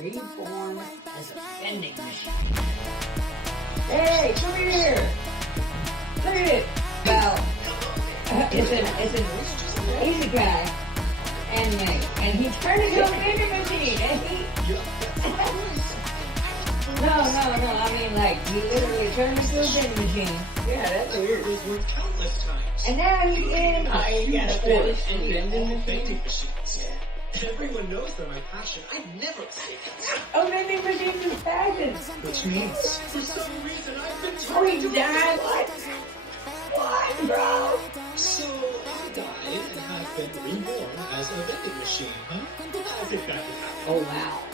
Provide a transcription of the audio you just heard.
Reborn as a vending machine. Hey, come here! Look at it! Well, it's an Asian guy, and he turned into a vending machine, and he... No, I mean like, he literally turned into a vending machine. Yeah, that's weird. Countless times. And now he's in... vending machines. Everyone knows they're my passion. I'd never say A vending machine is passion. which means, for some reason, I've been Oh, he told. died? What? What, bro? So, I died and have been reborn as a vending machine, huh? How did that happen? Oh, wow.